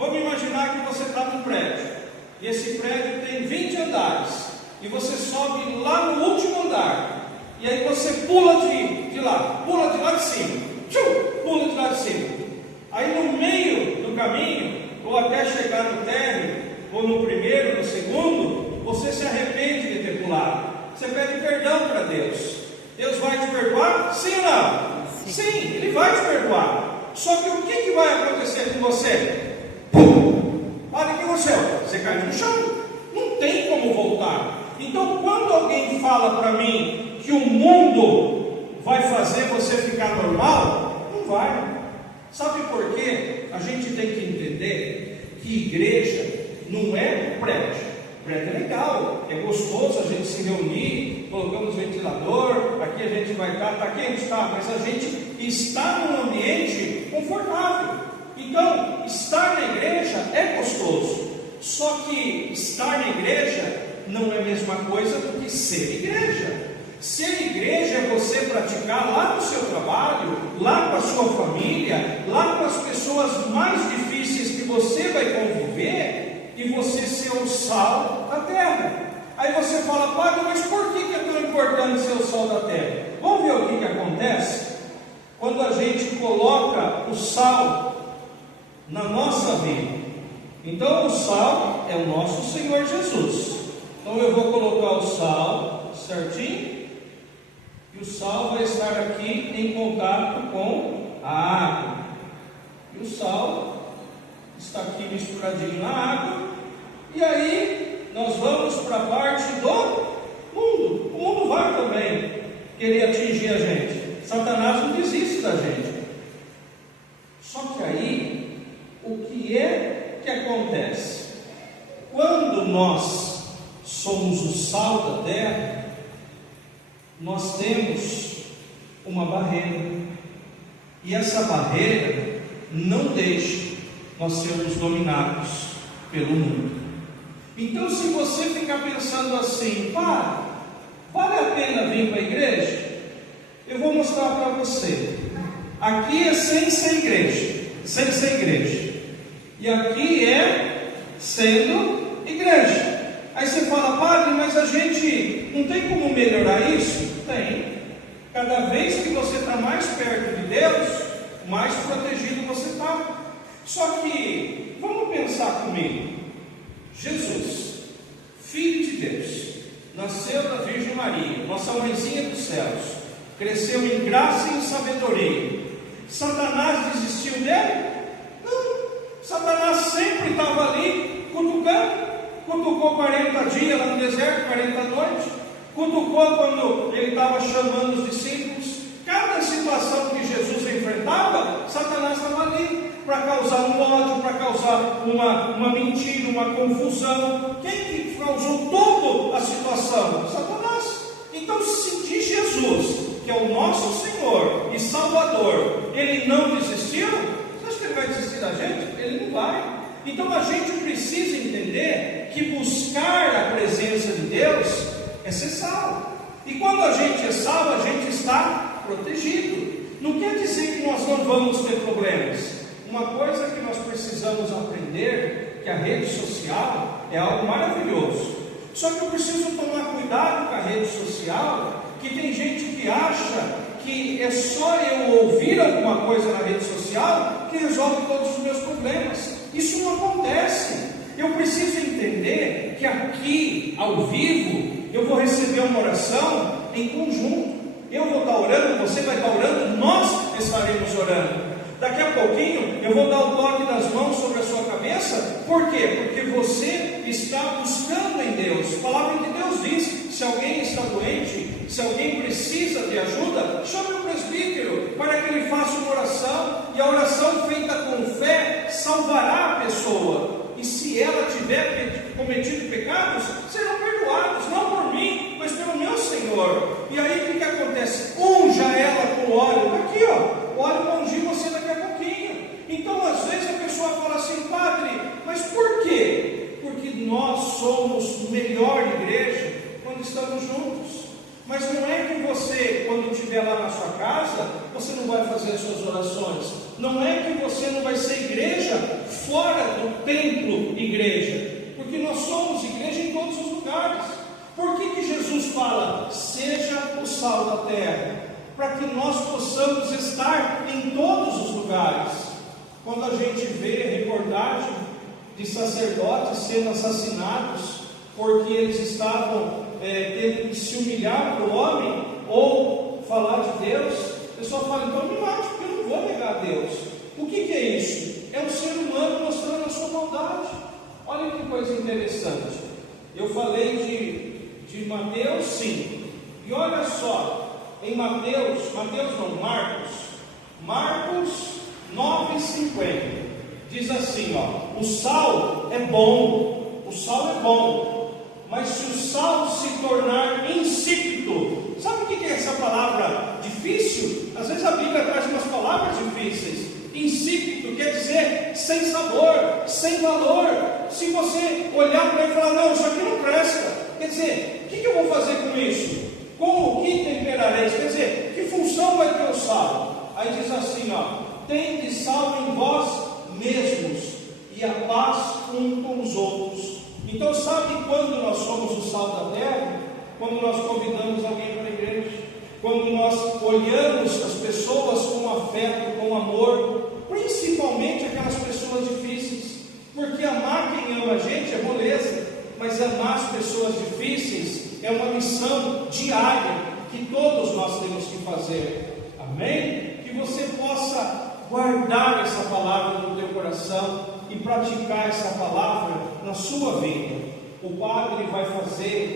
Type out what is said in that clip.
Vamos imaginar que você está num prédio, e esse prédio tem 20 andares, e você sobe lá no último andar, e aí você pula de lá de cima, pula de lá de cima. Aí no meio do caminho, ou até chegar no térreo, ou no primeiro, no segundo, você se arrepende de ter pulado. Você pede perdão para Deus. Deus vai te perdoar? Sim ou não? Sim, Ele vai te perdoar. Só que o que vai acontecer com você? Olha o que você cai no chão. Não tem como voltar. Então, quando alguém fala para mim que o mundo vai fazer você ficar normal, não vai. Sabe por quê? A gente tem que entender que igreja não é prédio. Prédio é legal, é gostoso a gente se reunir, colocamos ventilador, aqui a gente vai estar, está quente, está, mas a gente está num ambiente confortável. Então, estar na igreja é gostoso. Só que estar na igreja não é a mesma coisa do que ser igreja. Ser igreja é você praticar lá no seu trabalho, lá com a sua família, lá com as pessoas mais difíceis que você vai conviver, e você ser o sal da terra. Aí você fala, Padre, mas por que é tão importante ser o sal da terra? Vamos ver o que acontece quando a gente coloca o sal na nossa vida. Então o sal é o nosso Senhor Jesus. Então eu vou colocar o sal certinho, e o sal vai estar aqui em contato com a água, e o sal está aqui misturadinho na água, e aí nós vamos para a parte do mundo. O mundo vai também querer atingir a gente. Satanás não desiste da gente. Só que aí, o que é que acontece? Quando nós somos o sal da terra, nós temos uma barreira, e essa barreira não deixa nós sermos dominados pelo mundo. Então, se você ficar pensando assim, vale a pena vir para a igreja? Eu vou mostrar para você. Aqui é sem ser igreja, e aqui é sendo igreja. Aí você fala, Padre, mas a gente não tem como melhorar isso? Tem. Cada vez que você está mais perto de Deus, mais protegido você está. Só que, vamos pensar comigo. Jesus, Filho de Deus, nasceu da Virgem Maria, nossa mãezinha dos céus, cresceu em graça e em sabedoria. Satanás desistiu dele? Não. Satanás sempre estava ali cutucou 40 dias lá no deserto, 40 noites, cutucou quando ele estava chamando os discípulos. Cada situação que Jesus enfrentava, Satanás estava ali para causar um ódio, para causar uma mentira, uma confusão. Quem que causou toda a situação? Satanás. Então, se de Jesus, que é o nosso Senhor e Salvador, Ele não desistiu, você acha que Ele vai desistir da gente? Ele não vai. Então a gente precisa entender que buscar a presença de Deus é ser salvo. E quando a gente é salvo, a gente está protegido. Não quer dizer que nós não vamos ter problemas. Uma coisa que nós precisamos aprender, que a rede social é algo maravilhoso. Só que eu preciso tomar cuidado com a rede social, que tem gente que acha que é só eu ouvir alguma coisa na rede social que resolve todos os meus problemas. Isso não acontece. Eu preciso entender que aqui, ao vivo, eu vou receber uma oração em conjunto. Eu vou estar orando, você vai estar orando, nós estaremos orando. Daqui a pouquinho eu vou dar o toque das mãos sobre a sua cabeça. Por quê? Porque você está buscando em Deus. A palavra de Deus diz: se alguém está doente, se alguém precisa de ajuda, chame o presbítero para que ele faça uma oração. E a oração feita com fé salvará a pessoa. E se ela tiver cometido pecados, serão perdoados, não por mim, mas pelo meu Senhor. E aí o que acontece? Unja ela com óleo. Aqui, ó, o óleo vai ungir você daqui a pouquinho. Então às vezes a pessoa fala assim: Padre, mas por quê? Porque nós somos melhor igreja quando estamos juntos. Mas não é que você, quando estiver lá na sua casa, você não vai fazer as suas orações. Não é que você não vai ser igreja fora igreja? Porque nós somos igreja em todos os lugares. Por que Jesus fala, seja o sal da terra? Para que nós possamos estar em todos os lugares. Quando a gente vê reportagem de sacerdotes sendo assassinados, porque eles estavam tendo que se humilhar para o homem, ou falar de Deus, o pessoal fala, então me mate, porque eu não vou negar a Deus. O que é isso? É o ser humano mostrando a sua maldade. Olha que coisa interessante. Eu falei de Mateus 5. E olha só, em Marcos 9,50, diz assim, ó, o sal é bom, mas se o sal se tornar insípido, sabe o que é essa palavra difícil? Às vezes a Bíblia traz umas palavras difíceis. Insípido quer dizer sem sabor, sem valor. Se você olhar para ele e falar, não, isso aqui não presta, quer dizer, o que eu vou fazer com isso? Com o que temperareis? Quer dizer, que função vai ter o sal? Aí diz assim, ó, tende sal em vós mesmos, e a paz um com os outros. Então sabe quando nós somos o sal da terra? Quando nós convidamos alguém para a igreja, quando nós olhamos as pessoas com afeto, com amor, principalmente aquelas pessoas difíceis, porque amar quem ama a gente é moleza, mas amar as pessoas difíceis é uma missão diária que todos nós temos que fazer. Amém? Que você possa guardar essa palavra no teu coração e praticar essa palavra na sua vida. O Padre vai fazer